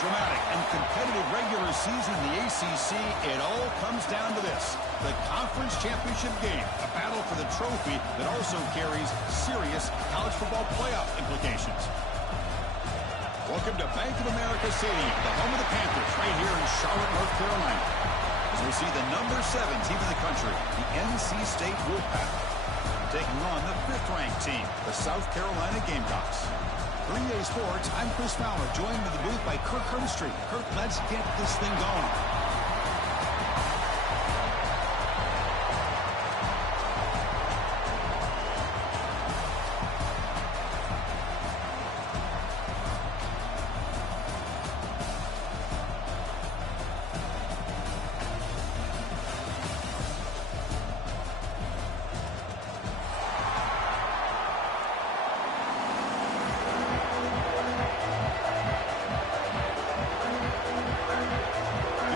dramatic and competitive regular season in the ACC, it all comes down to this: the conference championship game, a battle for the trophy that also carries serious college football playoff implications. Welcome to Bank of America Stadium, the home of the Panthers, right here in Charlotte, North Carolina, as we see the number 7 team in the country, the NC State Wolfpack, taking on the 5th-ranked team, the South Carolina Gamecocks. For EA Sports, I'm Chris Fowler, joined in the booth by Kirk Herbstreit. Kirk, let's get this thing going.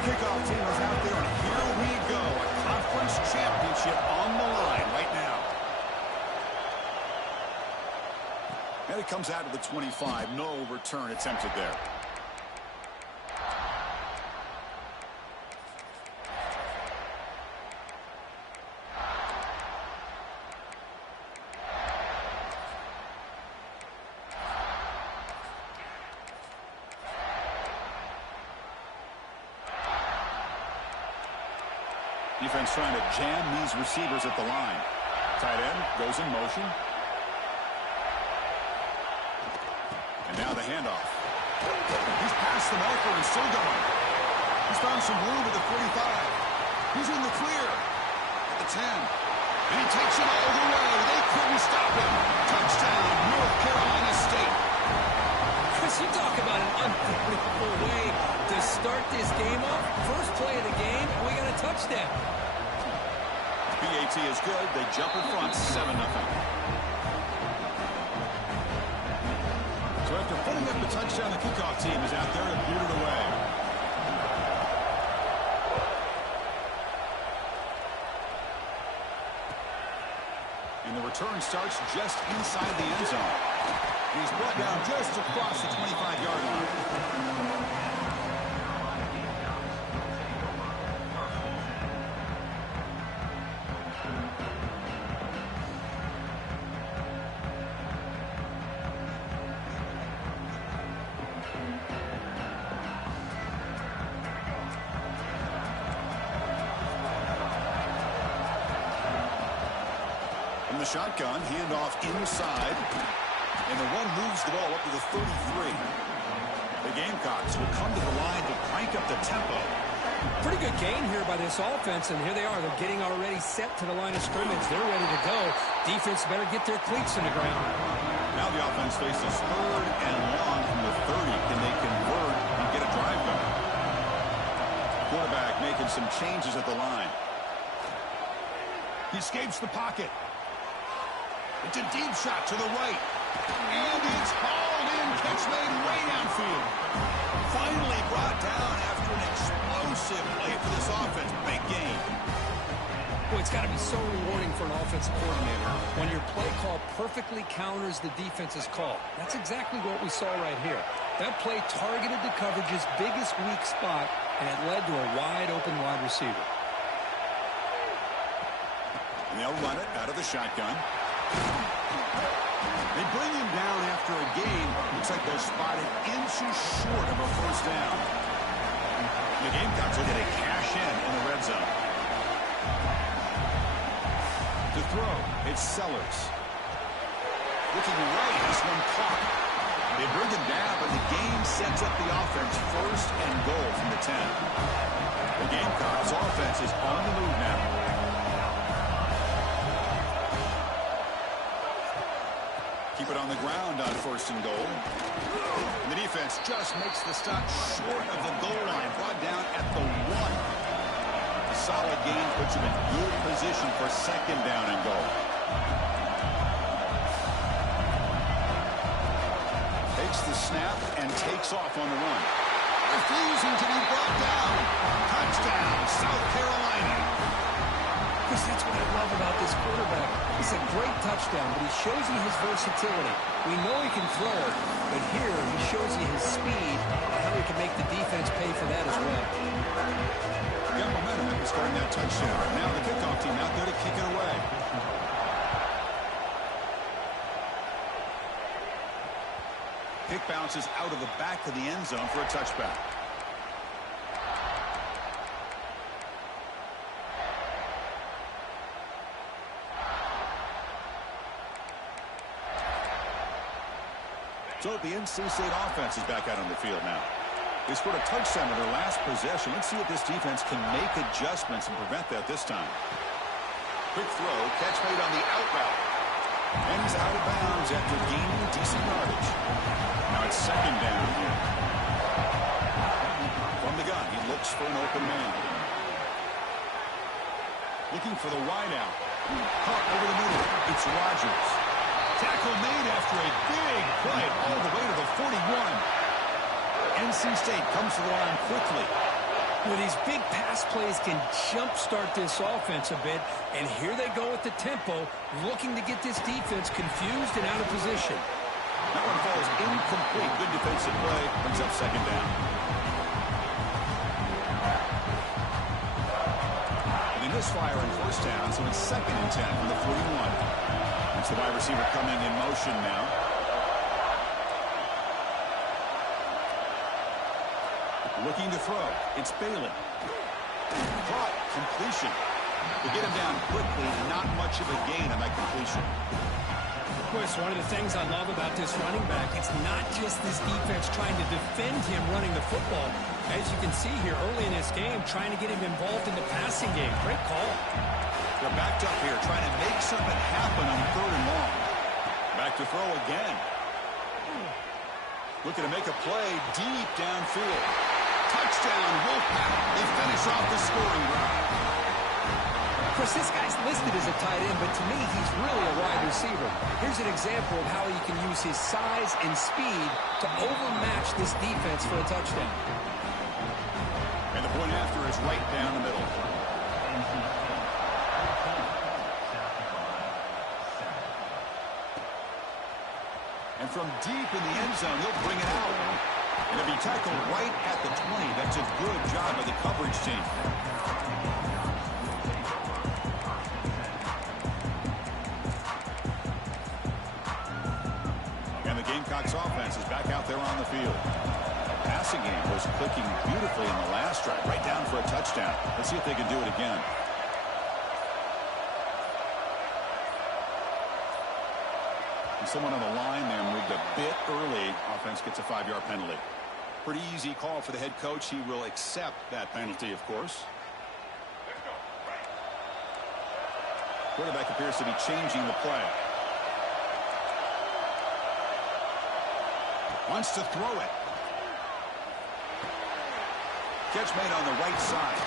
Kickoff team is out there, and here we go. A conference championship on the line right now. And it comes out of the 25. No return attempted there. Defense trying to jam these receivers at the line. Tight end goes in motion. And now the handoff. He's past the marker and still going. He's found some room at the 45. He's in the clear at the 10. And he takes it all the way. They couldn't stop him. Touchdown, North Carolina State. Chris, you talk about an unbelievable way to start this game off. First play of the game, and we got a touchdown. BAT is good. They jump in front, 7-0. So after putting up the touchdown, the kickoff team is out there to boot it away. And the return starts just inside the end zone. He's brought down just across the 25-yard line. From the shotgun, handoff inside. And the one moves the ball up to the 33. The Gamecocks will come to the line to crank up the tempo. Pretty good gain here by this offense, and here they are. They're getting already set to the line of scrimmage. They're ready to go. Defense better get their cleats in the ground. Now the offense faces 3rd and long from the 30. Can they convert and get a drive going? Quarterback making some changes at the line. He escapes the pocket. It's a deep shot to the right. And it's hauled in. Catch made way downfield. Finally brought down after an explosive play for this offense. Big game. Boy, it's got to be so rewarding for an offensive coordinator when your play call perfectly counters the defense's call. That's exactly what we saw right here. That play targeted the coverage's biggest weak spot, and it led to a wide-open wide receiver. And they'll run it out of the shotgun. They bring him down after a gain. Looks like they're spotted inches short of a first down. The Gamecocks will get a cash in the red zone. To throw, it's Sellers. Looking right, this one caught. They bring him down, but the game sets up the offense 1st and goal from the 10. The Gamecocks offense is on the move now. Keep it on the ground on 1st and goal. And the defense just makes the stop short of the goal line. Brought down at the 1. A solid gain puts him in good position for 2nd down and goal. Takes the snap and takes off on the run. Refusing to be brought down. Touchdown, South Carolina. Chris, that's what I love about this quarterback. He's a great touchdown, but he shows you his versatility. We know he can throw it, but here he shows you his speed and how he can make the defense pay for that as well. Got momentum after scoring that touchdown. Now the kickoff team out there to kick it away. Kick bounces out of the back of the end zone for a touchback. So the NC State offense is back out on the field now. They scored a touchdown in their last possession. Let's see if this defense can make adjustments and prevent that this time. Quick throw, catch made on the out route. And he's out of bounds after gaining decent yardage. Now it's second down here. From the gun, he looks for an open man. Looking for the wide out. Caught over the middle. It's Rodgers. Tackle made after a big play all the way to the 41. NC State comes to the line quickly. Well, these big pass plays can jumpstart this offense a bit, and here they go with the tempo, looking to get this defense confused and out of position. That one falls incomplete. Good defensive play. Brings up second down. They misfire on first down, so it's 2nd and 10 from the 41. It's the wide receiver coming in motion now. Looking to throw. It's Bailey. Caught. Completion. To get him down quickly, not much of a gain on that completion. Of course, one of the things I love about this running back, it's not just this defense trying to defend him running the football. As you can see here early in this game, trying to get him involved in the passing game. Great call. They're backed up here, trying to make something happen on 3rd and long. Back to throw again. Looking to make a play deep downfield. Touchdown, Wolfpack. They finish off the scoring drive. Of course, this guy's listed as a tight end, but to me, he's really a wide receiver. Here's an example of how he can use his size and speed to overmatch this defense for a touchdown. And the point after is right down the middle. And from deep in the end zone, he'll bring it out. And it'll be tackled right at the 20. That's a good job by the coverage team. And the Gamecocks offense is back out there on the field. The passing game was clicking beautifully in the last drive, right down for a touchdown. Let's see if they can do it again. Someone on the line there moved a bit early. Offense gets a 5-yard penalty. Pretty easy call for the head coach. He will accept that penalty, of course. Quarterback appears to be changing the play. Wants to throw it. Catch made on the right side.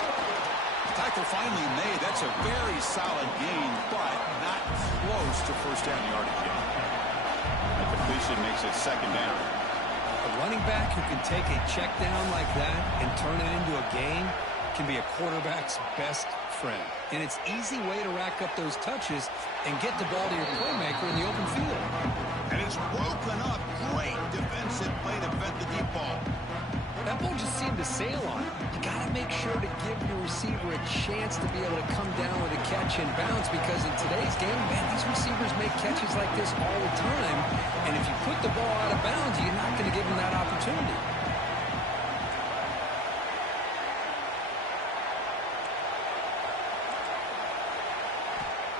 Tackle finally made. That's a very solid gain, but not close to first down yardage yet. The completion makes it second down. A running back who can take a check down like that and turn it into a gain can be a quarterback's best friend. And it's an easy way to rack up those touches and get the ball to your playmaker in the open field. And it's broken up. Great defensive play to prevent the deep ball. That ball just seemed to sail on it. You got to make sure to give your receiver a chance to be able to come down with a catch and bounce, because in today's game, man, these receivers make catches like this all the time. And if you put the ball out of bounds, you're not going to give them that opportunity.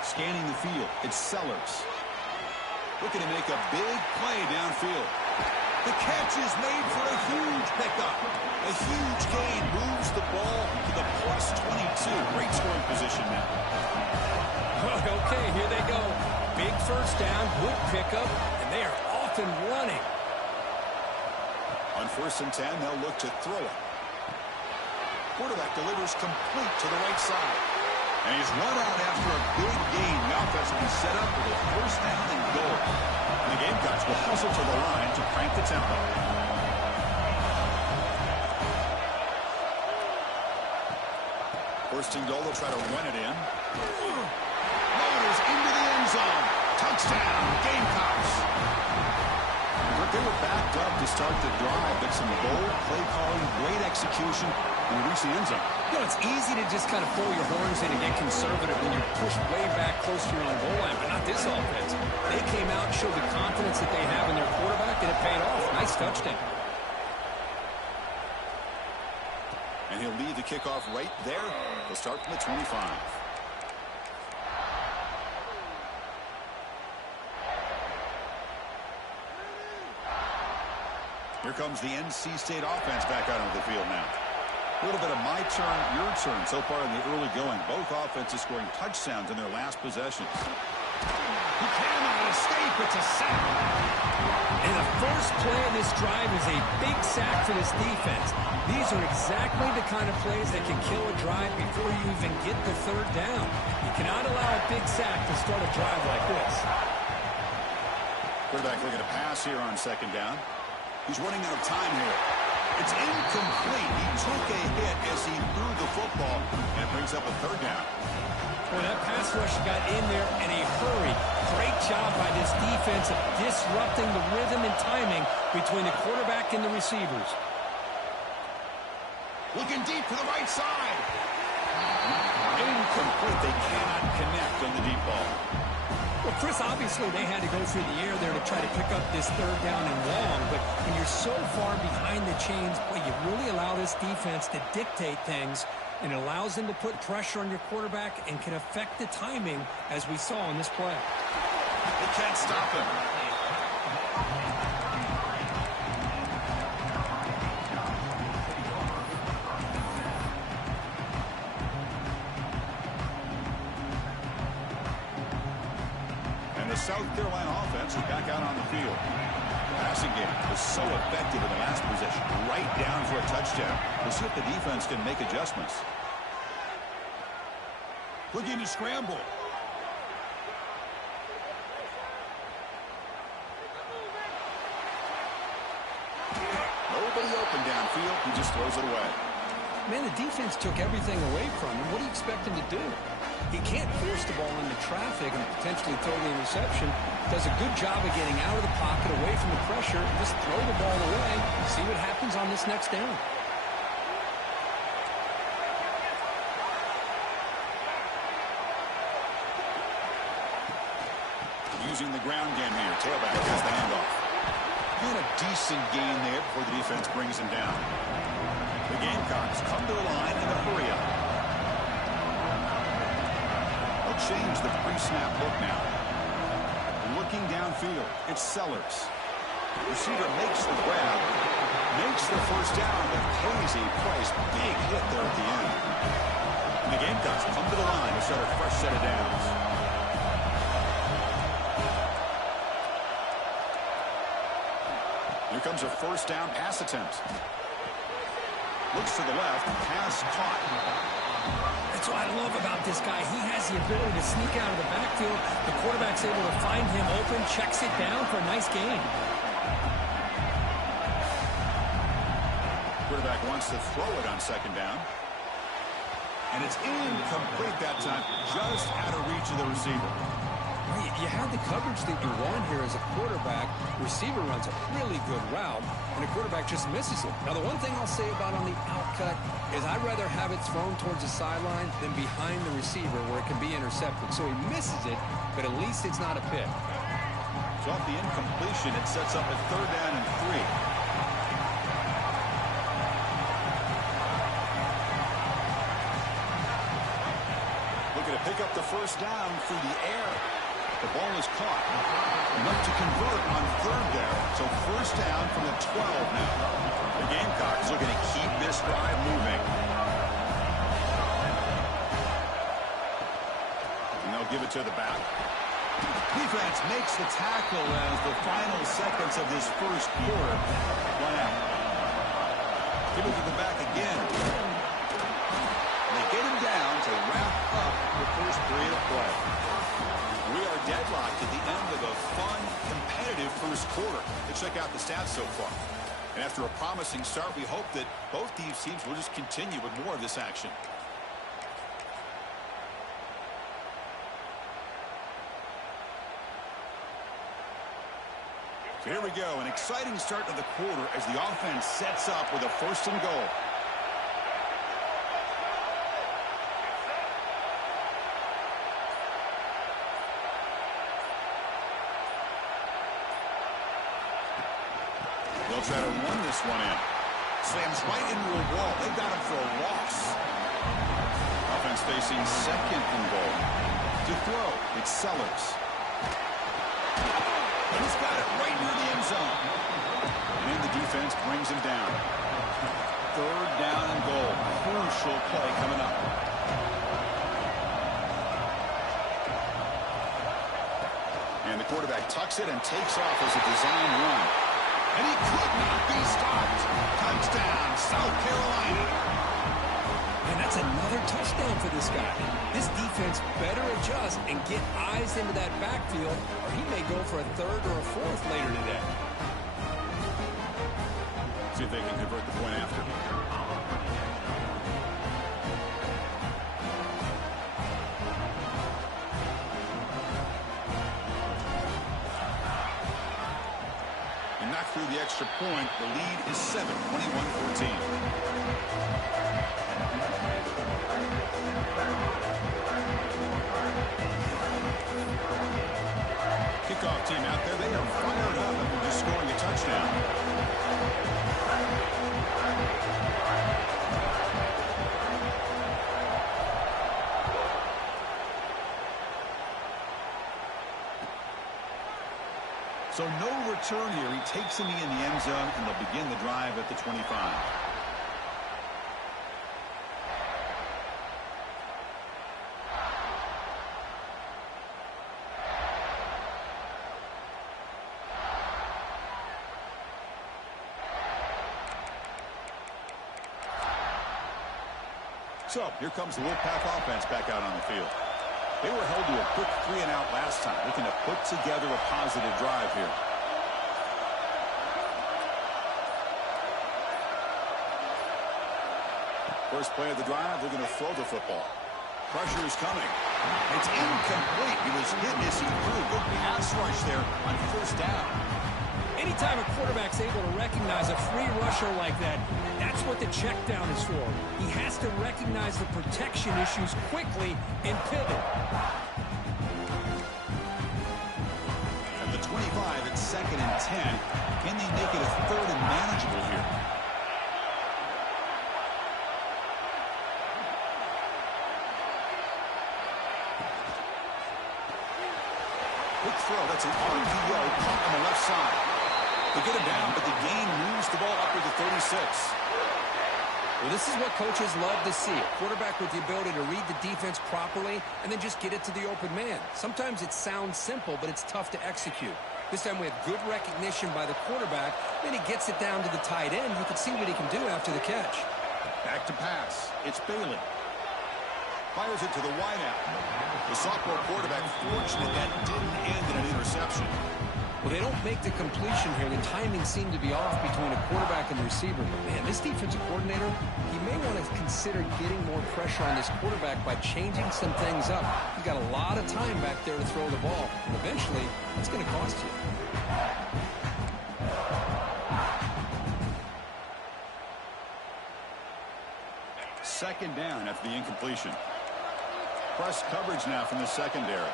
Scanning the field, it's Sellers. Looking to make a big play downfield. The catch is made for a huge pickup. A huge gain moves the ball to the plus 22. Great scoring position now. Okay, here they go. Big first down, good pickup, and they are off and running. On 1st and 10, they'll look to throw it. Quarterback delivers complete to the right side. And he's run out after a big gain. The offense will be set up with a first down and goal. And the Gamecocks will hustle to the line to crank the tempo. First and goal, they'll try to run it in. Motors into the end zone. backed up to start the drive, but some bold play calling, great execution, and reach the end zone. You know, it's easy to just kind of pull your horns in and get conservative when you're pushed way back close to your own goal line, but not this offense. They came out and showed the confidence that they have in their quarterback, and it paid off. Nice touchdown. And he'll lead the kickoff right there. They'll start from the 25. Here comes the NC State offense back out onto the field now. A little bit of my turn, your turn so far in the early going. Both offenses scoring touchdowns in their last possessions. He cannot escape. It's a sack. And the first play of this drive is a big sack for this defense. These are exactly the kind of plays that can kill a drive before you even get the third down. You cannot allow a big sack to start a drive like this. Quarterback looking to pass here on second down. He's running out of time here. It's incomplete. He took a hit as he threw the football and brings up a third down. Well, that pass rush got in there in a hurry. Great job by this defense of disrupting the rhythm and timing between the quarterback and the receivers. Looking deep to the right side. Incomplete. They cannot connect on the deep ball. Well, Chris, obviously they had to go through the air there to try to pick up this third down and long, but when you're so far behind the chains, boy, you really allow this defense to dictate things, and it allows them to put pressure on your quarterback and can affect the timing, as we saw in this play. They can't stop him. South Carolina offense is back out on the field. The passing game was so effective in the last possession, right down for a touchdown. We'll see if the defense can make adjustments. Looking to scramble. Nobody open downfield. He just throws it away. Man, the defense took everything away from him. What do you expect him to do? He can't force the ball into traffic and potentially throw the interception. Does a good job of getting out of the pocket, away from the pressure, and just throw the ball away. See what happens on this next down. Using the ground game here. Tailback has the handoff. And a decent gain there before the defense brings him down. The Gamecocks come to the line in a hurry up. They'll change the pre-snap look now. Looking downfield, it's Sellers. Receiver makes the grab, makes the first down, but pays a price. Big hit there at the end. And the Gamecocks come to the line to start a fresh set of downs. Here comes a first down pass attempt. Looks to the left, pass caught. That's what I love about this guy. He has the ability to sneak out of the backfield. The quarterback's able to find him open, checks it down for a nice gain. Quarterback wants to throw it on second down. And it's incomplete that time, just out of reach of the receiver. You had the coverage that you want here as a quarterback. Receiver runs a really good route, and the quarterback just misses it. Now, the one thing I'll say about on the outcut is I'd rather have it thrown towards the sideline than behind the receiver where it can be intercepted. So he misses it, but at least it's not a pick. So off the incompletion, it sets up a third down and 3. To pick up the first down through the air. The ball is caught. Enough to convert on third there. So first down from the 12 now. The Gamecocks looking to keep this drive moving. And they'll give it to the back. Defense makes the tackle as the final seconds of this first quarter run out. Give it to the back again. Get him down to wrap up the first period of play. We are deadlocked at the end of a fun, competitive first quarter. Let's check out the stats so far. And after a promising start, we hope that both these teams will just continue with more of this action. So here we go, an exciting start to the quarter as the offense sets up with a 1st and goal. They'll try to run this one in. Slams right into a wall. They got him for a loss. Offense facing 2nd and goal. To throw, it's Sellers. And he's got it right near the end zone. And the defense brings him down. 3rd down and goal. Crucial play coming up. And the quarterback tucks it and takes off as a design run. And he could not be stopped. Touchdown, South Carolina. And that's another touchdown for this guy. This defense better adjust and get eyes into that backfield, or he may go for a 3rd or a 4th later today. See if they can convert the point after. And knocked through the extra point. The lead is 7, 21-14. Kickoff team out there, they are fired up after just scoring a touchdown. So no return here. He takes a knee in the end zone, and they'll begin the drive at the 25. So here comes the Wolfpack offense back out on the field. They were held to a quick 3-and-out last time, looking to put together a positive drive here. First play of the drive, they're going to throw the football. Pressure is coming. It's incomplete. He was hit as he threw. Good pass rush there on 1st down. Anytime a quarterback's able to recognize a free rusher like that, that's what the check down is for. He has to recognize the protection issues quickly and pivot. At the 25, it's 2nd and 10. Can they make it a 3rd and manageable here? Quick throw. That's an RPO caught on the left side. They get him down, but the gain moves the ball up to the 36. Well, this is what coaches love to see. A quarterback with the ability to read the defense properly and then just get it to the open man. Sometimes it sounds simple, but it's tough to execute. This time we have good recognition by the quarterback. Then he gets it down to the tight end. You can see what he can do after the catch. Back to pass. It's Bailey. Fires it to the wideout. The sophomore quarterback fortunate that didn't end in an interception. Well, they don't make the completion here. The timing seemed to be off between a quarterback and the receiver. But, man, this defensive coordinator, he may want to consider getting more pressure on this quarterback by changing some things up. He's got a lot of time back there to throw the ball. And eventually, it's going to cost you. Second down after the incompletion. Press coverage now from the secondary.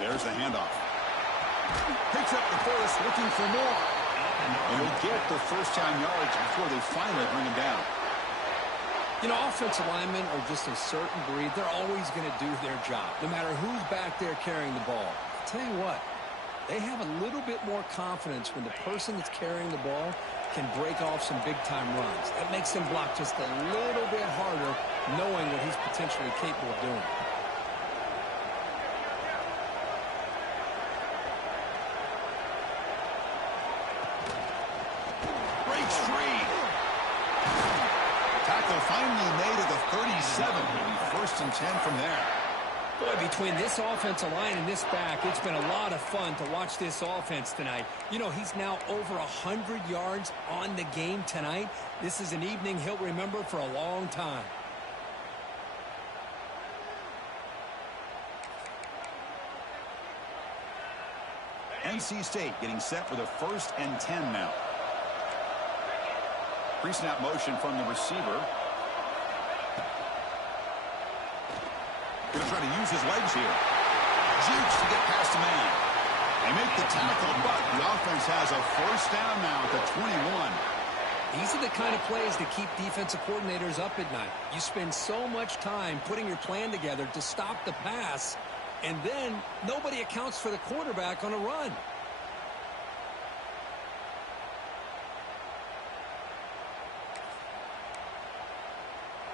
There's the handoff. Picks up the first, looking for more. And he'll get the first-down yards before they finally bring him down. You know, offensive linemen are just a certain breed. They're always going to do their job, no matter who's back there carrying the ball. I'll tell you what, they have a little bit more confidence when the person that's carrying the ball can break off some big-time runs. That makes them block just a little bit harder, knowing what he's potentially capable of doing. Breaks free. Tackle finally made at the 37. Maybe 1st and 10 from there. Boy, between this offensive line and this back, it's been a lot of fun to watch this offense tonight. You know, he's now over 100 yards on the game tonight. This is an evening he'll remember for a long time. NC State getting set for the 1st and 10 now. Pre-snap motion from the receiver. Going to try to use his legs here. Jukes to get past the man. They make the tackle, but the offense has a 1st down now at the 21. These are the kind of plays that keep defensive coordinators up at night. You spend so much time putting your plan together to stop the pass, and then nobody accounts for the quarterback on a run.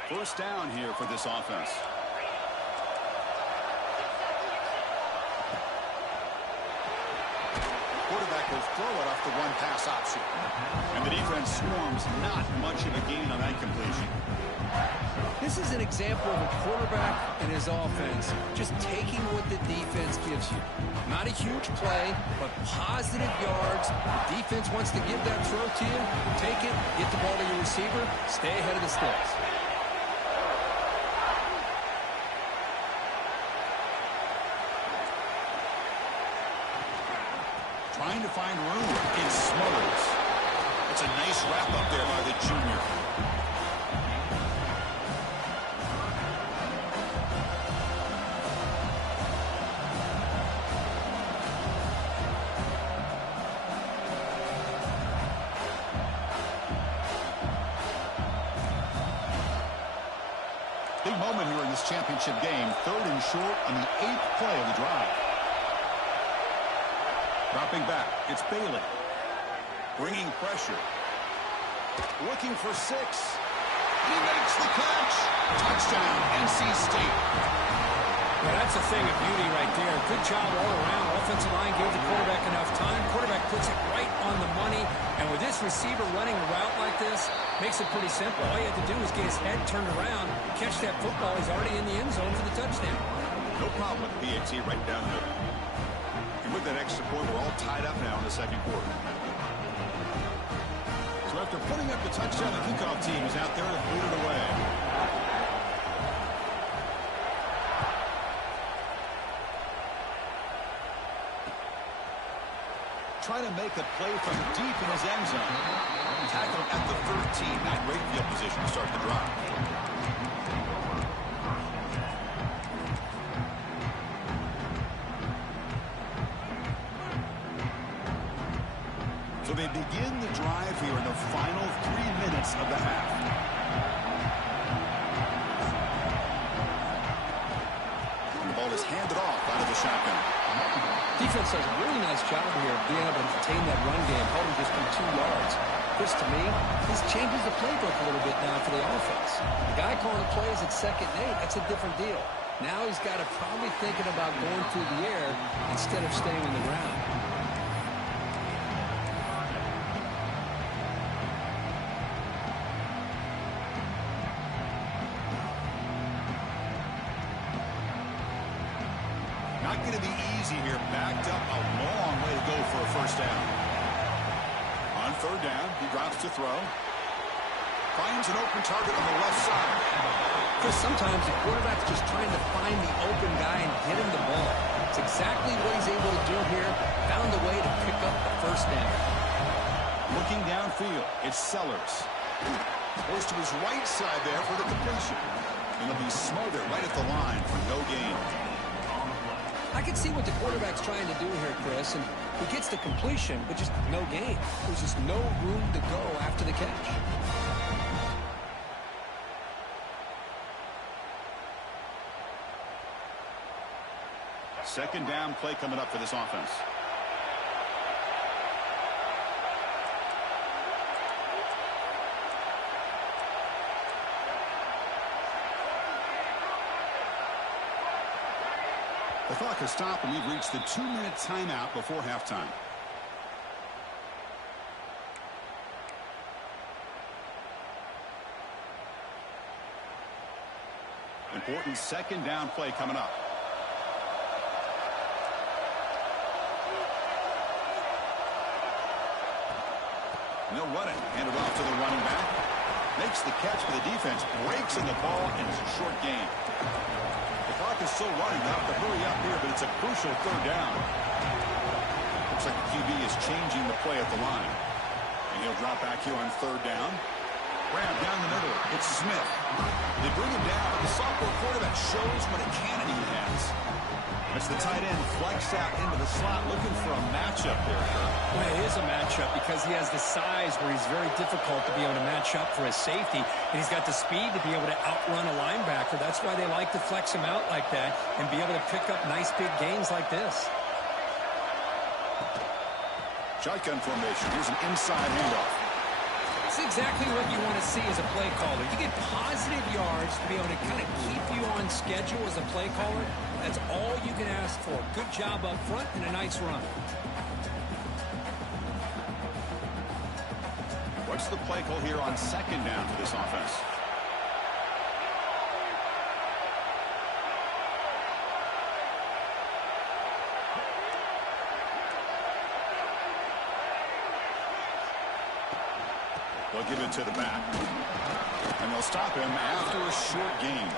First down here for this offense. Quarterback will throw it off the one-pass option. And the defense swarms, not much of a gain on that completion. This is an example of a quarterback and his offense just taking what the defense gives you. Not a huge play, but positive yards. The defense wants to give that throw to you. Take it, get the ball to your receiver, stay ahead of the sticks. Trying to find room. It smothers. It's a nice wrap up there by the junior. Big moment here in this championship game. 3rd and short on the 8th play of the drive. Dropping back, it's Bailey. Bringing pressure. Looking for 6. He makes the catch. Touchdown, NC State. Well, that's a thing of beauty right there. Good job all around. Offensive line gave the quarterback enough time. Quarterback puts it right on the money. And with this receiver running a route like this, makes it pretty simple. All you have to do is get his head turned around, catch that football. He's already in the end zone for the touchdown. No problem with BAT right down there. With that extra point, we're all tied up now in the 2nd quarter. So after putting up the touchdown, the kickoff team is out there to boot it away. Trying to make a play from deep in his end zone. Tackled at the 13. Not great field position to start the drive. So they begin the drive here in the final 3 minutes of the half. The ball is handed off out of the shotgun. Defense does a really nice job here of being able to contain that run game, holding just from 2 yards. This, to me, this changes the playbook a little bit now for the offense. The guy calling the plays at 2nd and 8, that's a different deal. Now he's got to probably thinking about going through the air instead of staying on the ground. Not going to be easy here. Backed up a long way to go for a 1st down. On 3rd down, he drops to throw. Finds an open target on the left side. Because sometimes the quarterback's just trying to find the open guy and get him the ball. It's exactly what he's able to do here. Found a way to pick up the 1st down. Looking downfield, it's Sellers. Goes to his right side there for the completion. And he'll be smothered right at the line for no gain. I can see what the quarterback's trying to do here, Chris, and he gets the completion, but just no gain. There's just no room to go after the catch. Second down play coming up for this offense. The clock has stopped, and we've reached the 2-minute timeout before halftime. Important second down play coming up. No running. Handed off to the running back. Makes the catch for the defense. Breaks in the ball, and it's a short gain. The clock is still running. They have to hurry up here, but it's a crucial 3rd down. Looks like the QB is changing the play at the line. And he'll drop back here on third down. Grab down the middle. It's Smith. They bring him down. The sophomore quarterback shows what a cannon he has. It's the tight end flexed out into the slot, looking for a matchup there. Well, it is a matchup because he has the size where he's very difficult to be able to match up for his safety, and he's got the speed to be able to outrun a linebacker. That's why they like to flex him out like that and be able to pick up nice big gains like this. Shotgun formation. Here's an inside handoff. It's exactly what you want to see as a play caller. You get positive yards to be able to kind of keep you on schedule as a play caller. That's all you can ask for. Good job up front and a nice run. What's the play call here on second down for this offense? They'll give it to the back. And they'll stop him after a short gain.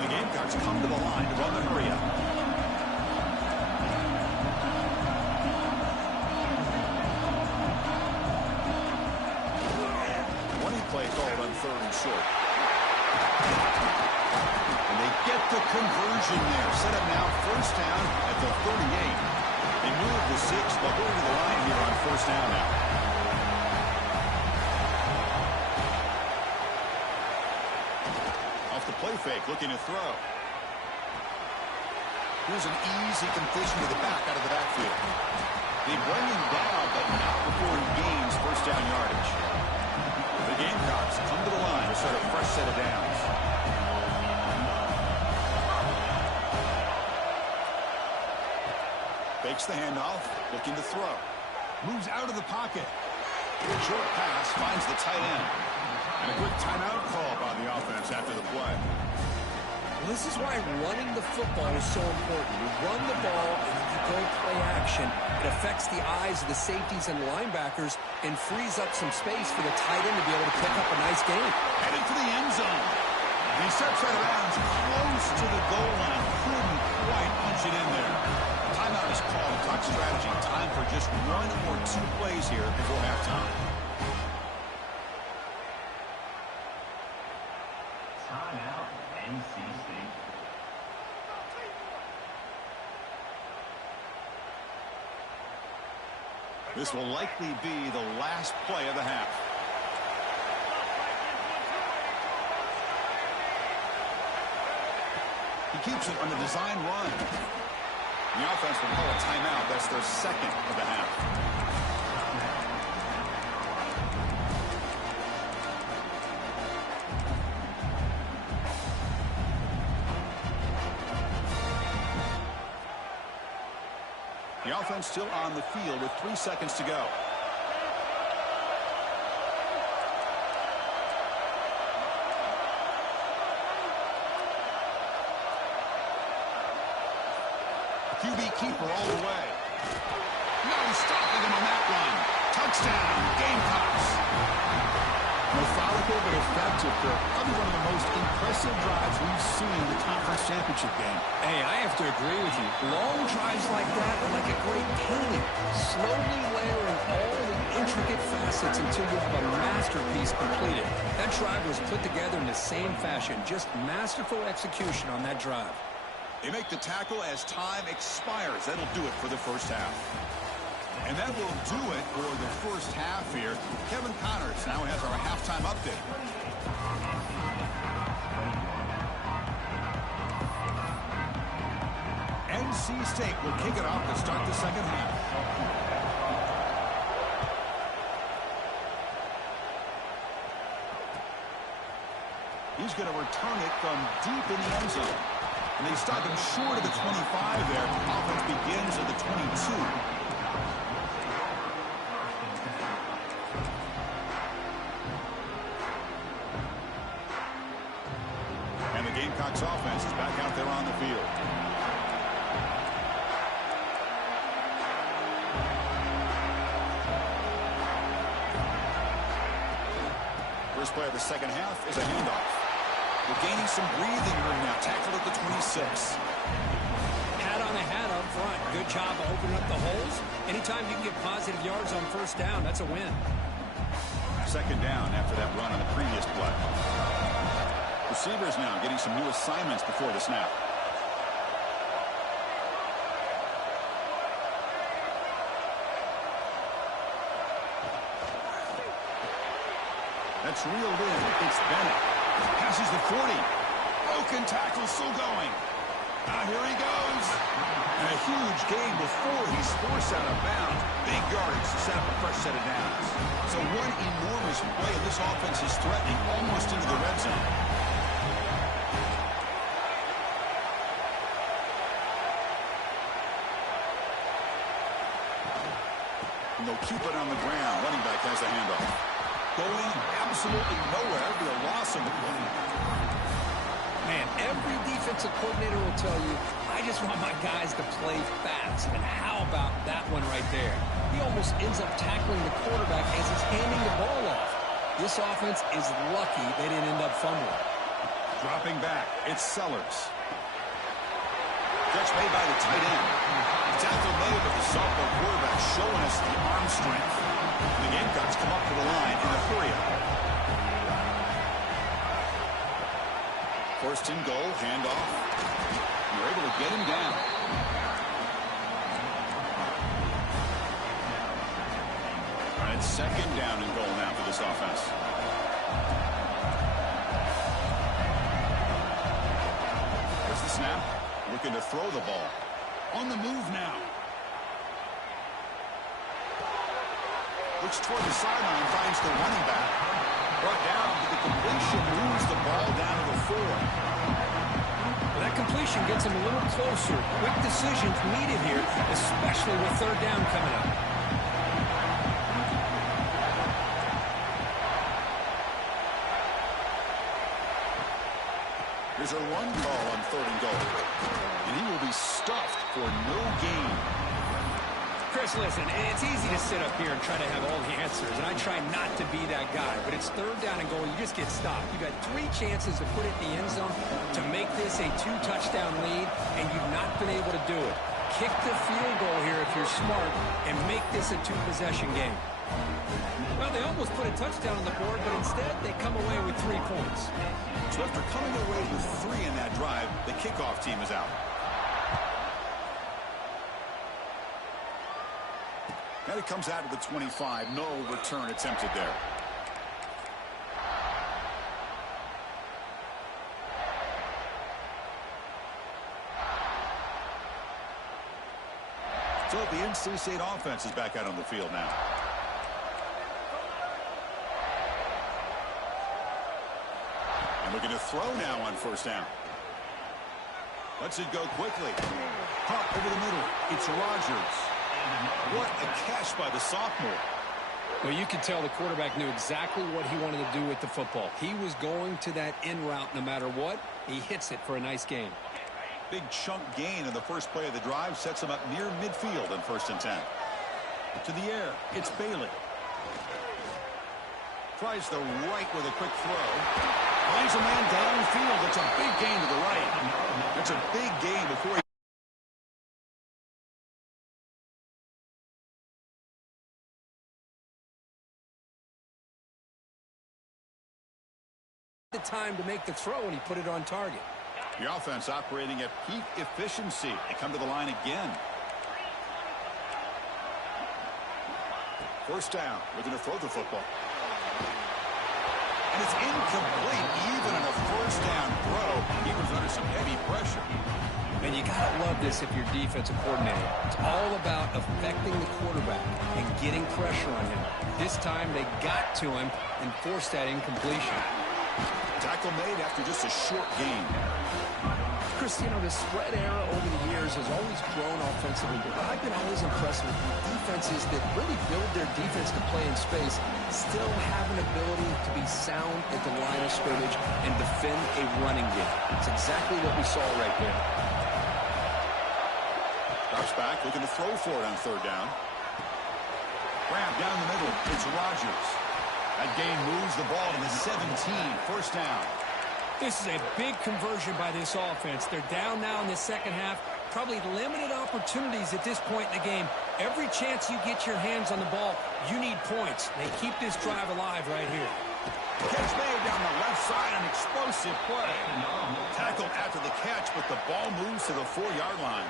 The Gamecocks come to the line to run the hurry up. Running play called on third and short. And they get the conversion there. Set up now first down at the 38. They move the 6. They'll go to the line here on first down now. Play fake, looking to throw. Here's an easy completion to the back out of the backfield. They bring him down, but not before he gains first down yardage. The Gamecocks come to the line to start a fresh set of downs. Fakes the handoff, looking to throw. Moves out of the pocket. Short pass finds the tight end. And a quick timeout call by the offense after the play. Well, this is why running the football is so important. You run the ball and then you go play action. It affects the eyes of the safeties and linebackers and frees up some space for the tight end to be able to pick up a nice gain. Heading for the end zone. He steps out of bounds close to the goal line. Couldn't quite punch it in there. Timeout is called. Talk strategy. Time for just one or two plays here before halftime. This will likely be the last play of the half. He keeps it on the design run. The offense will call a timeout. That's their second of the half. The offense still on the field with 3 seconds to go. QB keeper all the way. No stopping him on that one. Touchdown, Gamecocks. Methodical but effective. Probably one of the most impressive drives we've seen in the conference championship game. Hey, I have to agree with you. Long drives like that are like a great painting. Slowly layering all the intricate facets until you have a masterpiece completed. That drive was put together in the same fashion. Just masterful execution on that drive. They make the tackle as time expires. That'll do it for the first half. And that will do it for the first half here. Kevin Connors now has our halftime update. NC State will kick it off to start the second half. He's going to return it from deep in the end zone. And they stop him short of the 25 there. Offense begins at the 22. And the Gamecocks offense is back out there on the field. First play of the second half is a handoff. We're gaining some breathing room now. Tackled at the 26. Hat on a hat up front. Good job of opening up the holes. Anytime you can get positive yards on first down, that's a win. Second down after that run on the previous play. Receivers now getting some new assignments before the snap. That's reeled in. It's Bennett. Passes the 40. Broken tackle still going. Here he goes. And a huge gain before he's forced out of bounds. Big yardage to set up a fresh set of downs. So one enormous play, and this offense is threatening almost into the red zone. And they'll keep it on the ground. Running back has the handoff. Going absolutely nowhere for the loss of the play. Man, every defensive coordinator will tell you, I just want my guys to play fast. And how about that one right there? He almost ends up tackling the quarterback as he's handing the ball off. This offense is lucky they didn't end up fumbling. Dropping back, it's Sellers. Catch made by the tight end. The tackle made, but the sophomore quarterback showing us the arm strength. The Gamecocks come up to the line in a hurry-up. First and goal, handoff. You're able to get him down. All right, second down and goal now for this offense. There's the snap. Looking to throw the ball. On the move now. Looks toward the sideline, finds the running back. Brought down to the completion, moves the ball down to the 4. Well, that completion gets him a little closer. Quick decisions needed here, especially with third down coming up. There's a run call on third and goal. And he will be stuffed for no gain. Chris, listen, it's easy to sit up here and try to have all the answers, and I try not to be that guy. But it's third down and goal. You just get stopped. You've got 3 chances to put it in the end zone to make this a 2-touchdown lead, and you've not been able to do it. Kick the field goal here if you're smart and make this a 2-possession game. Well, they almost put a touchdown on the board, but instead they come away with 3 points. So after coming away with 3 in that drive, the kickoff team is out. And it comes out of the 25. No return attempted there. So the NC State offense is back out on the field now. And looking to throw now on first down. Lets it go quickly. Pump over the middle. It's Rogers. What a catch by the sophomore. Well, you could tell the quarterback knew exactly what he wanted to do with the football. He was going to that in route no matter what. He hits it for a nice gain. Big chunk gain in the first play of the drive sets him up near midfield on 1st and 10. To the air, it's Bailey. Tries the right with a quick throw. Finds a man downfield. It's a big gain to the right. That's a big gain before he... The time to make the throw, and he put it on target. The offense operating at peak efficiency. They come to the line again. First down. Looking to throw the football. And it's incomplete even on a first down throw. He was under some heavy pressure. And you got to love this if you're defensive coordinator. It's all about affecting the quarterback and getting pressure on him. This time they got to him and forced that incompletion. Tackle made after just a short gain. Chris, you know, the spread era over the years has always grown offensively, but I've been always impressed with defenses that really build their defense to play in space, still have an ability to be sound at the line of scrimmage and defend a running game. It's exactly what we saw right there. Drops back, looking to throw for it on third down. Grab down the middle. It's Rogers. That gain moves the ball to the 17. First down. This is a big conversion by this offense. They're down now in the second half. Probably limited opportunities at this point in the game. Every chance you get your hands on the ball, you need points. They keep this drive alive right here. Catch made down the left side, an explosive play. Tackled after the catch, but the ball moves to the 4-yard line.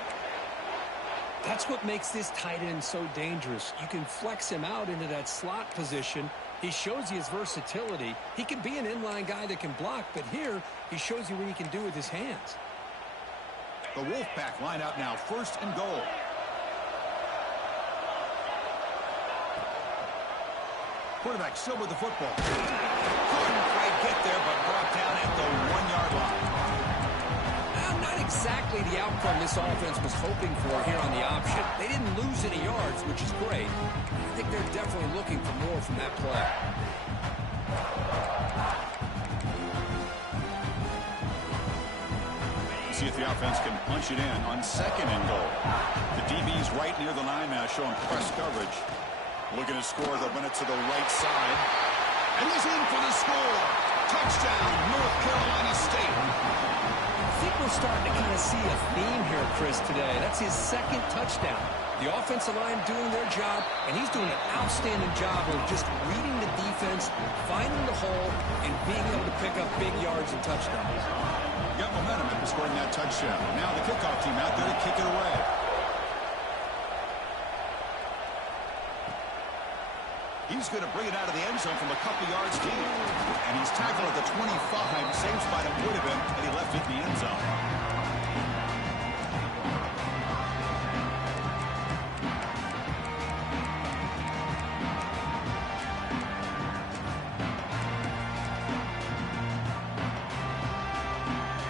That's what makes this tight end so dangerous. You can flex him out into that slot position. He shows you his versatility. He can be an inline guy that can block, but here he shows you what he can do with his hands. The Wolfpack line out now, 1st and goal. Quarterback still with the football. Couldn't quite get there, but brought down at the 1-yard line. Not exactly the outcome this offense was hoping for here on the option. They didn't lose any yards, which is great. I think they're definitely looking for more from that play. See if the offense can punch it in on 2nd and goal. The DB's right near the line now, showing press coverage. Looking to score, they'll run it to the right side. And he's in for the score. Touchdown, North Carolina State. I think we're starting to kind of see a theme here, Chris, today. That's his 2nd touchdown. The offensive line doing their job, and he's doing an outstanding job of just reading the defense, finding the hole, and being able to pick up big yards and touchdowns. Got momentum after scoring that touchdown. Now the kickoff team out there to kick it away. He's going to bring it out of the end zone from a couple yards deep. And he's tackled at the 25. Same spot it would have been, and he left it in the end zone.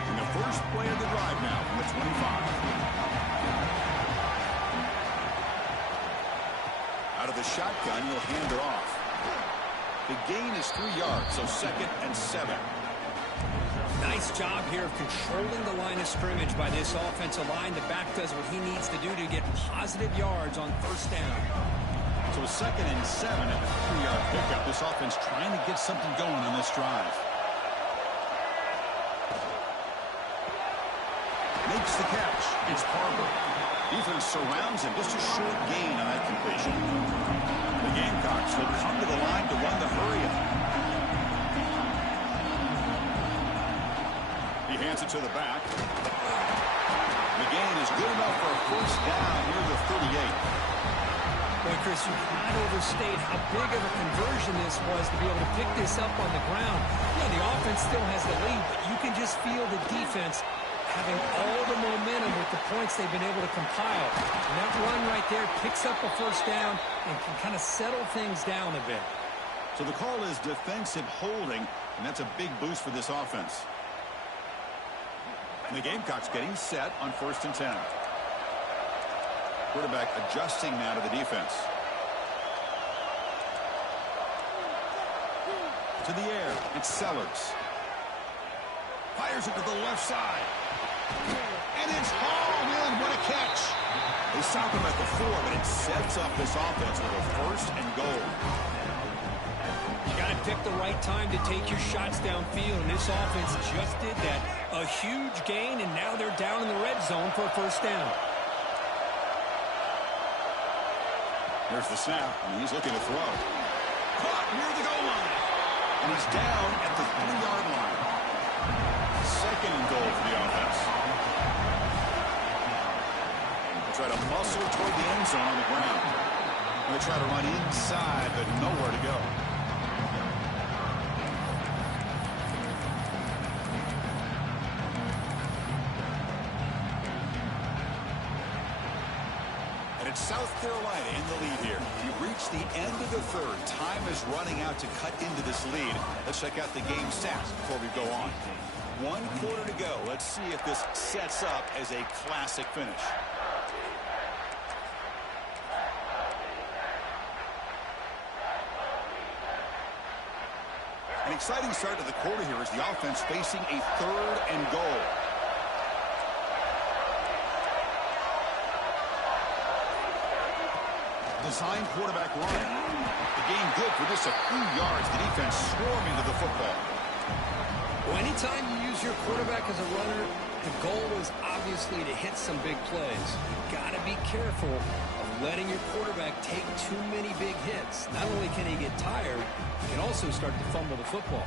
And the first play of the drive now from the 25. Out of the shotgun, he'll hand it off. The gain is 3 yards, so 2nd and 7. Nice job here of controlling the line of scrimmage by this offensive line. The back does what he needs to do to get positive yards on 1st down. So 2nd and 7 at the 3-yard pickup. This offense trying to get something going on this drive. Makes the catch. It's Barber. Defense surrounds him. Just a short gain on that completion. The Gamecocks will come to the line to run the hurry-up. He hands it to the back. The gain is good enough for a 1st down near the 38. Boy, Chris, you cannot overstate how big of a conversion this was to be able to pick this up on the ground. Yeah, the offense still has the lead, but you can just feel the defense having all the momentum with the points they've been able to compile. And that run right there picks up a 1st down and can kind of settle things down a bit. So the call is defensive holding, and that's a big boost for this offense. And the Gamecocks getting set on 1st and 10. Quarterback adjusting now to the defense. To the air, it's Sellers. Fires it to the left side. And it's hauled in. What a catch. They stop him at the 4, but it sets up this offense with a 1st and goal. You got to pick the right time to take your shots downfield, and this offense just did that. A huge gain, and now they're down in the red zone for a 1st down. Here's the snap, and he's looking to throw. Caught near the goal line. And he's down at the 3-yard line. 2nd and goal for the offense. They try to muscle toward the end zone on the ground. They try to run inside, but nowhere to go. And it's South Carolina in the lead here. We've reached the end of the 3rd. Time is running out to cut into this lead. Let's check out the game stats before we go on. 1 quarter to go. Let's see if this sets up as a classic finish. An exciting start to the quarter here as the offense facing a 3rd and goal. Design quarterback run. The game good for just a few yards. The defense swarming to the football. Well, anytime you use your quarterback as a runner, The goal is obviously to hit some big plays. You've got to be careful of letting your quarterback take too many big hits. Not only can he get tired, he can also start to fumble the football.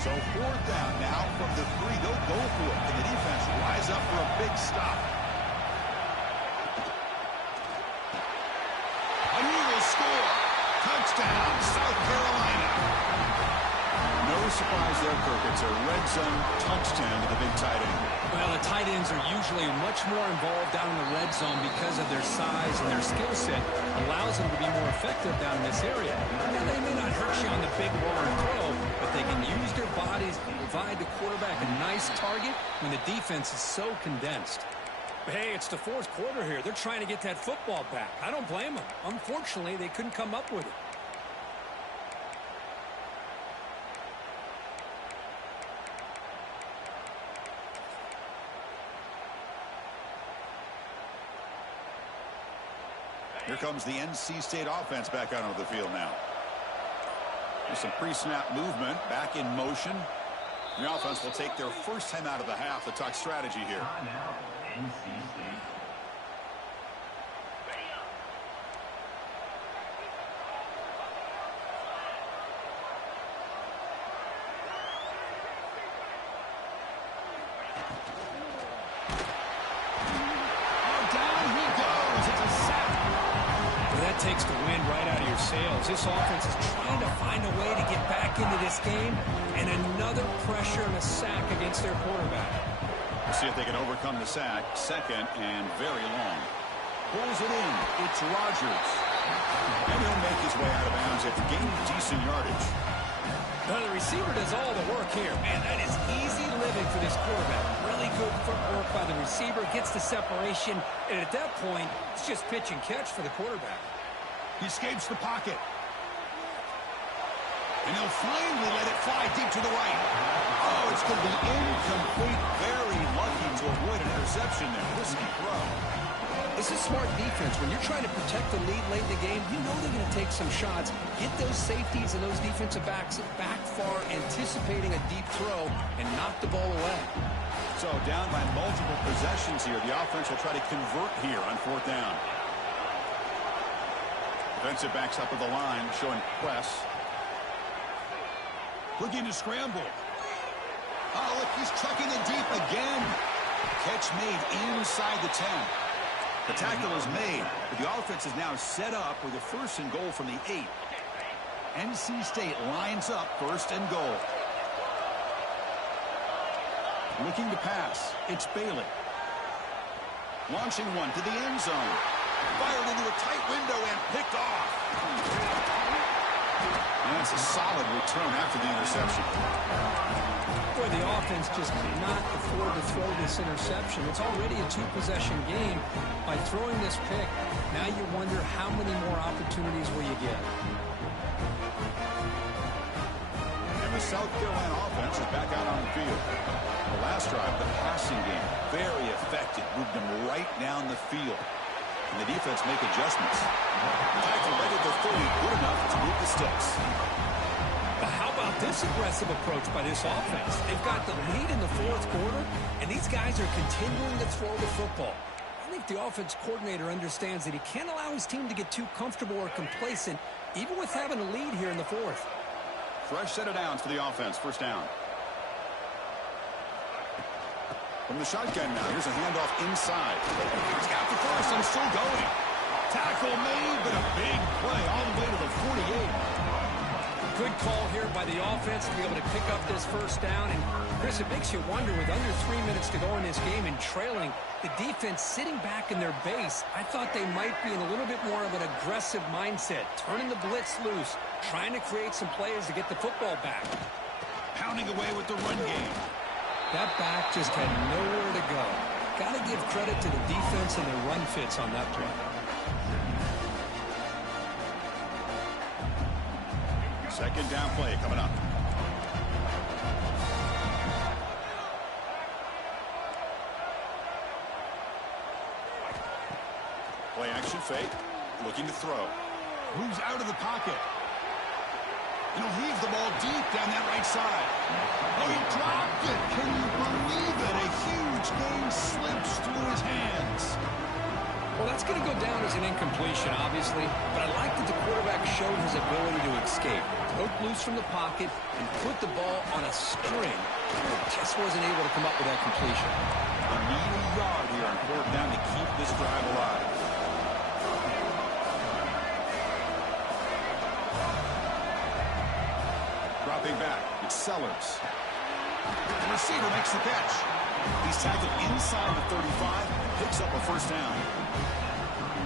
So 4th down now from the 3. They'll go for it. Can the defense rise up for a big stop? An Eagles score. Touchdown, South Carolina. No surprise there, Kirk. It's a red zone touchdown to the big tight end. Well, the tight ends are usually much more involved down in the red zone because of their size and their skill set. Allows them to be more effective down in this area. Now, they may not hurt you on the big long throw, but they can use their bodies to provide the quarterback a nice target when the defense is so condensed. Hey, it's the 4th quarter here. They're trying to get that football back. I don't blame them. Unfortunately, they couldn't come up with it. Here comes the NC State offense back out onto the field now. There's some pre-snap movement back in motion. The offense will take their first time out of the half to talk strategy here. NC State. Takes the wind right out of your sails. This offense is trying to find a way to get back into this game, and another pressure and a sack against their quarterback. We'll see if they can overcome the sack. 2nd and very long. Pulls it in. It's Rodgers. And he'll make his way out of bounds. It's gained decent yardage. Now the receiver does all the work here. Man, that is easy living for this quarterback. Really good footwork by the receiver. Gets the separation. And at that point, it's just pitch and catch for the quarterback. He escapes the pocket. And he'll finally let it fly deep to the right. Oh, it's going to be incomplete. Very lucky to avoid an interception there. Risky throw. This is smart defense. When you're trying to protect the lead late in the game, you know they're going to take some shots. Get those safeties and those defensive backs back far, anticipating a deep throw, and knock the ball away. So down by multiple possessions here. The offense will try to convert here on 4th down. Defensive backs up at the line, showing press. Looking to scramble. Oh, look, he's trucking it deep again. Catch made inside the 10. The tackle is made, but the offense is now set up with a 1st and goal from the 8. NC State lines up 1st and goal. Looking to pass. It's Bailey. Launching one to the end zone. Fired into a tight window and picked off. And that's a solid return after the interception. Boy, the offense just cannot afford to throw this interception. It's already a 2-possession game. By throwing this pick, now you wonder how many more opportunities will you get. And the South Carolina offense is back out on the field. The last drive, the passing game, very effective. Moved them right down the field. And the defense make adjustments. Tackle right at the 30, good enough to move the sticks. But how about this aggressive approach by this offense? They've got the lead in the 4th quarter, and these guys are continuing to throw the football. I think the offense coordinator understands that he can't allow his team to get too comfortable or complacent, even with having a lead here in the 4th. Fresh set of downs for the offense, 1st down. From the shotgun now, here's a handoff inside. He's got the 1st and still going. Tackle made, but a big play all the way to the 48. Good call here by the offense to be able to pick up this 1st down. And, Chris, it makes you wonder, with under 3 minutes to go in this game and trailing, the defense sitting back in their base, I thought they might be in a little bit more of an aggressive mindset, turning the blitz loose, trying to create some plays to get the football back. Pounding away with the run game. That back just had nowhere to go. Got to give credit to the defense and their run fits on that play. Second down play coming up. Play action fake. Looking to throw. Moves out of the pocket. And he'll heave the ball deep down that right side. Oh, he dropped it. Can you believe it? A huge gain slips through his hands. Well, that's going to go down as an incompletion, obviously, but I like that the quarterback showed his ability to escape, broke loose from the pocket, and put the ball on a string, but just wasn't able to come up with that completion. A needle yard here on fourth down to keep this drive alive. Dropping back, it's Sellers. The receiver makes the catch. He's tackled inside the 35 and picks up a first down.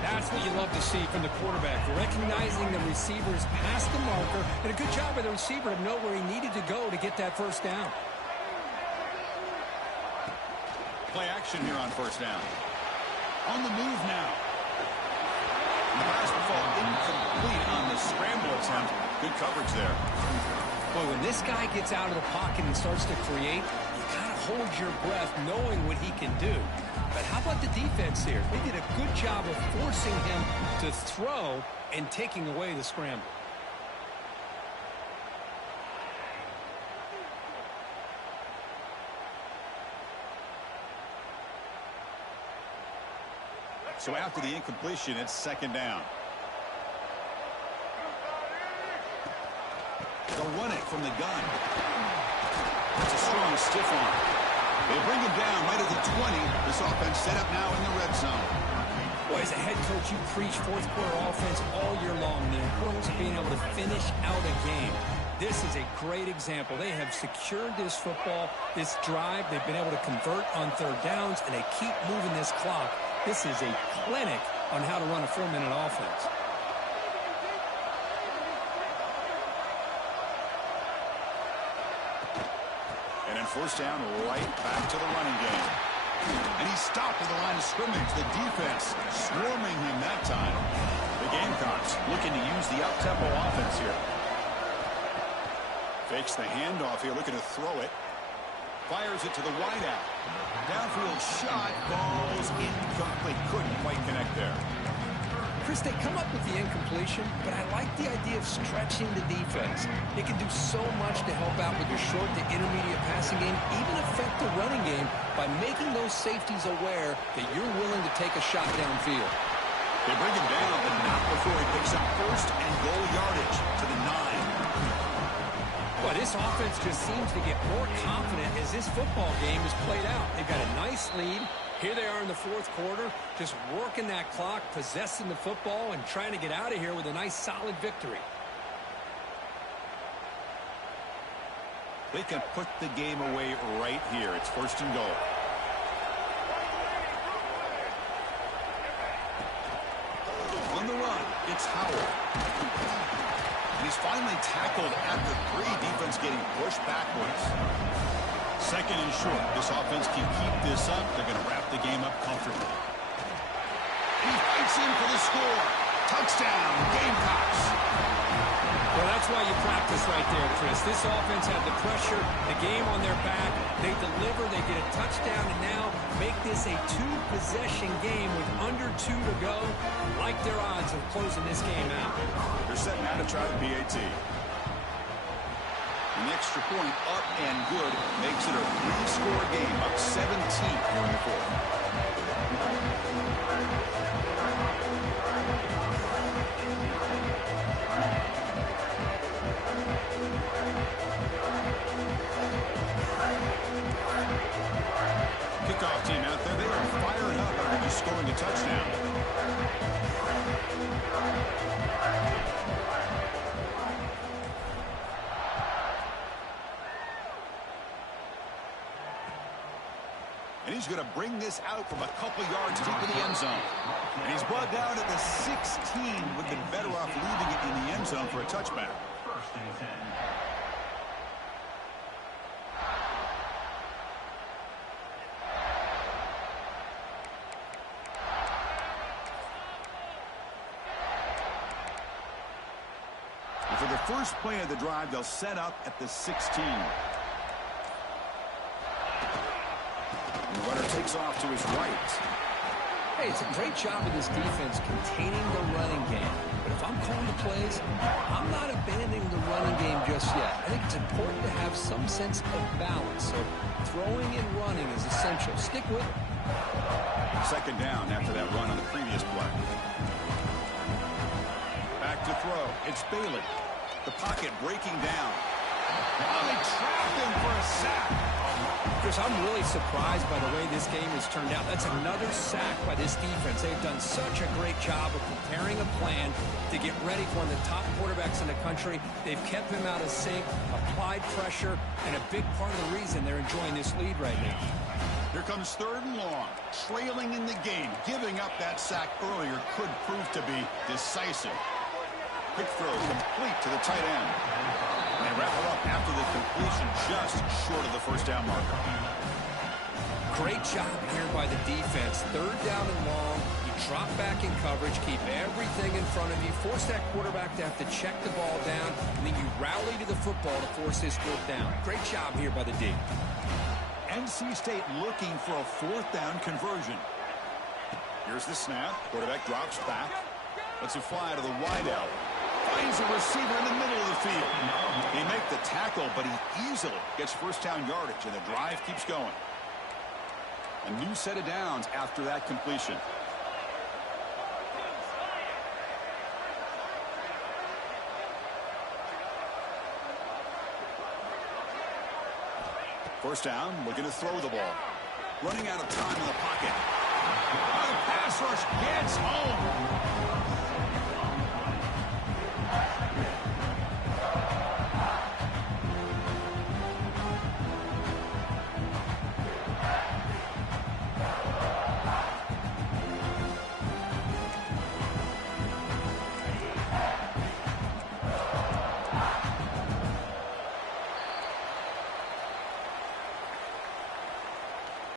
That's what you love to see from the quarterback, recognizing the receivers past the marker, and a good job by the receiver to know where he needed to go to get that first down. Play action here on first down. On the move now. The pass will fall incomplete on the scramble attempt. Good coverage there. Boy, when this guy gets out of the pocket and starts to create, you kind of hold your breath knowing what he can do. But how about the defense here? They did a good job of forcing him to throw and taking away the scramble. So after the incompletion, it's second down. They'll run it from the gun. That's a strong stiff arm. They bring him down right at the 20. This offense set up now in the red zone. Boy, as a head coach, you preach fourth quarter offense all year long. The importance of being able to finish out a game. This is a great example. They have secured this football, this drive. They've been able to convert on third downs, and they keep moving this clock. This is a clinic on how to run a 4-minute offense. And then first down, right back to the running game. And he's stopped at the line of scrimmage. The defense swarming him that time. The Gamecocks looking to use the up-tempo offense here. Fakes the handoff here, looking to throw it. Fires it to the wideout. Downfield shot, falls incomplete. Couldn't quite connect there. Chris, they come up with the incompletion, but I like the idea of stretching the defense. They can do so much to help out with your short to intermediate passing game, even affect the running game by making those safeties aware that you're willing to take a shot downfield. They bring him down, but not before he picks up first and goal yardage to the 9. Well, this offense just seems to get more confident as this football game is played out. They've got a nice lead. Here they are in the fourth quarter, just working that clock, possessing the football, and trying to get out of here with a nice, solid victory. They can put the game away right here. It's first and goal. On the run, it's Howell. And he's finally tackled at the 3. Defense getting pushed backwards. Second and short. This offense can keep this up. They're going to wrap the game up comfortably. He fights in for the score. Touchdown, Gamecocks. Well, that's why you practice right there, Chris. This offense had the pressure, the game on their back. They deliver, they get a touchdown, and now make this a 2-possession game with under 2 to go. Like their odds of closing this game out. They're setting out to try the PAT. An extra point up and good makes it a 3-score game, up 17 here in the fourth. Kickoff team out there, they are fired up after just scoring a touchdown. And he's going to bring this out from a couple yards deep in the end zone. And he's brought down at the 16. Would have been better off leaving it in the end zone for a touchback. First and 10. And for the first play of the drive, they'll set up at the 16. And the runner takes off to his right. Hey, it's a great job of this defense containing the running game. But if I'm calling the plays, I'm not abandoning the running game just yet. I think it's important to have some sense of balance. So throwing and running is essential. Stick with it. Second down after that run on the previous play. Back to throw. It's Bailey. The pocket breaking down. Oh, they trapped him for a sack. Chris, I'm really surprised by the way this game has turned out. That's another sack by this defense. They've done such a great job of preparing a plan to get ready for one of the top quarterbacks in the country. They've kept him out of sync, applied pressure, and a big part of the reason they're enjoying this lead right now. Here comes third and long. Trailing in the game. Giving up that sack earlier could prove to be decisive. Quick throw complete to the tight end. They wrap it up after the completion, just short of the first down marker. Great job here by the defense. Third down and long. You drop back in coverage, keep everything in front of you, force that quarterback to have to check the ball down, and then you rally to the football to force this fourth down. Great job here by the D. NC State looking for a fourth down conversion. Here's the snap. Quarterback drops back. Lets it fly to the wideout. Finds a receiver in the middle of the field. They make the tackle, but he easily gets first down yardage, and the drive keeps going. A new set of downs after that completion. First down, looking to throw the ball. Running out of time in the pocket. The pass rush gets home.